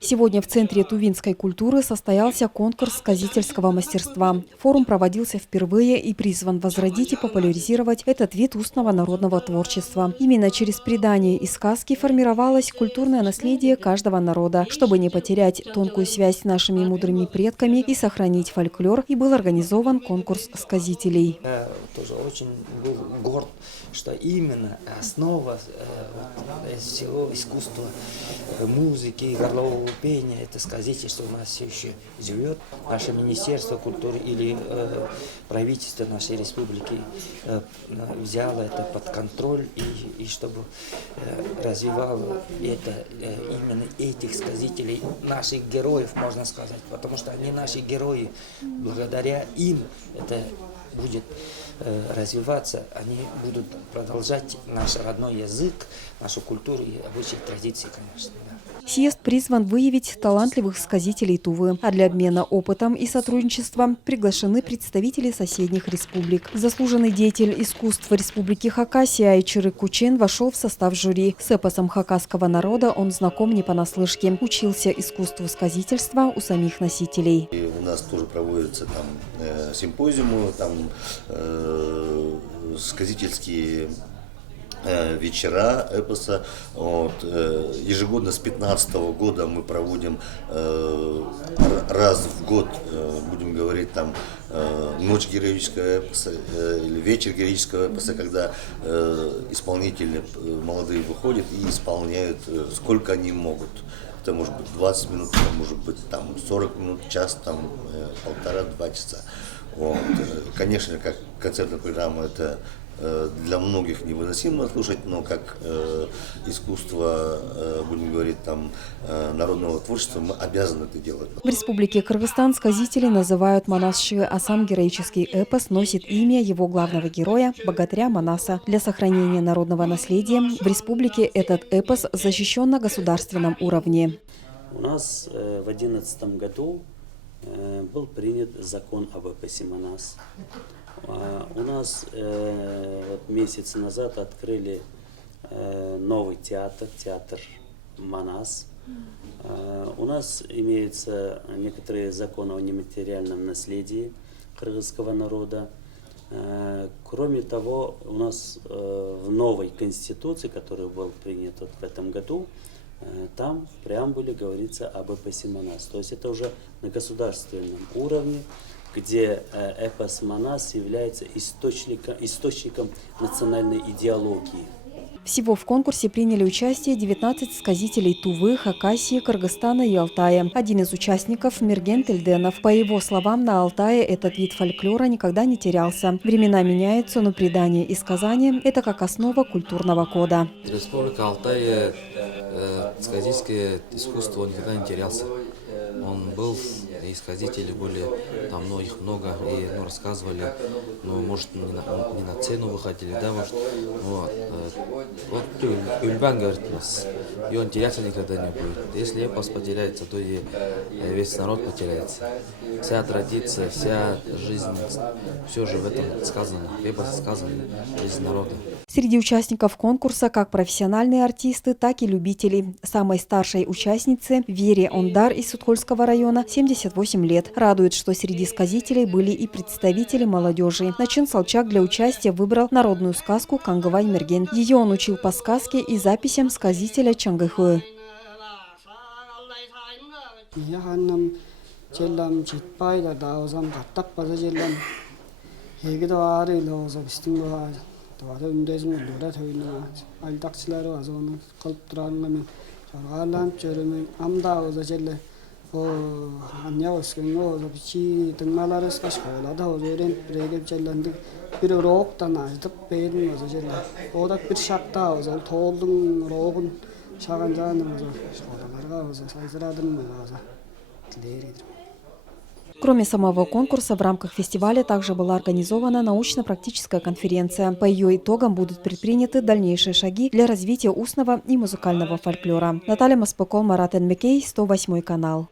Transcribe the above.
Сегодня в Центре тувинской культуры состоялся конкурс сказительского мастерства. Форум проводился впервые и призван возродить и популяризировать этот вид устного народного творчества. Именно через предания и сказки формировалось культурное наследие каждого народа. Чтобы не потерять тонкую связь с нашими мудрыми предками и сохранить фольклор, и был организован конкурс сказителей. Я тоже очень был горд, что именно основа всего искусства музыки, горлового пения, это сказительство у нас все еще живет. Наше Министерство культуры или правительство нашей республики взяло это под контроль и чтобы развивало это именно этих сказителей, наших героев, можно сказать, потому что они наши герои, благодаря им это будет развиваться, они будут продолжать наш родной язык, нашу культуру и обычаи, традиции, конечно. Да. Съезд призван выявить талантливых сказителей Тувы, а для обмена опытом и сотрудничеством приглашены представители соседних республик. Заслуженный деятель искусств Республики Хакасия Айчырык Кучен вошел в состав жюри. С эпосом хакасского народа он знаком не понаслышке. Учился искусству сказительства у самих носителей. И у нас тоже проводятся там симпозиумы, там сказительские вечера эпоса. Вот. Ежегодно с 2015 года мы проводим раз в год, будем говорить, там ночь героического эпоса или вечер героического эпоса, когда исполнители молодые выходят и исполняют сколько они могут. Это может быть 20 минут, это может быть там 40 минут, час, там 1,5-2 часа. Вот. Конечно, как концертная программа это для многих невыносимо слушать, но как искусство, будем говорить, там, народного творчества, мы обязаны это делать. В Республике Кыргызстан сказители называют манасши, а сам героический эпос носит имя его главного героя – богатыря Манаса. Для сохранения народного наследия в республике этот эпос защищен на государственном уровне. У нас в 2011 году был принят закон об эпосе Манас. У нас месяц назад открыли новый театр, театр Манас. У нас имеются некоторые законы о нематериальном наследии кыргызского народа. Кроме того, у нас в новой конституции, которая была принята в этом году, там в преамбуле говорится об эпосе Манас. То есть это уже на государственном уровне, где эпос Манас является источником национальной идеологии. Всего в конкурсе приняли участие 19 сказителей Тувы, Хакасии, Кыргызстана и Алтая. Один из участников – Мерген Тельденов. По его словам, на Алтае этот вид фольклора никогда не терялся. Времена меняются, но предания и сказания – это как основа культурного кода. Республика Алтай, сказительское искусство никогда не терялся. Он был, и сказители были, там их много, и рассказывали, может, не на цену выходили, да, может, вот Ульбан говорит у нас, и он теряться никогда не будет. Если эпос потеряется, то и весь народ потеряется. Вся традиция, вся жизнь, все же в этом сказано, эпос сказано, жизнь народа. Среди участников конкурса как профессиональные артисты, так и любители. Самой старшей участнице Вере Ондар из Суткольского района 78 лет. Радует, что среди сказителей были и представители молодежи. Начин Салчак для участия выбрал народную сказку «Кангывай Мерген». Ее он учил по сказке и записям сказителя Чангайхуэ. Doğada ündezim lüret oyunu, aldakçıları az onu kalıp duranlarım, alam çörümün amda oza celle, o anya oskun o oza biçi tıngmaları skaş kolada oza öğren birege cellendik bir roğuktan azdık beyin oza celle, o da bir şakta oza toğuldun roğun şagan canım oza, şolalarga oza sayzıradım oza, dileridir. Кроме самого конкурса, в рамках фестиваля также была организована научно-практическая конференция. По ее итогам будут предприняты дальнейшие шаги для развития устного и музыкального фольклора. Наталья Маспакол, Марат Энмекей, 108 канал.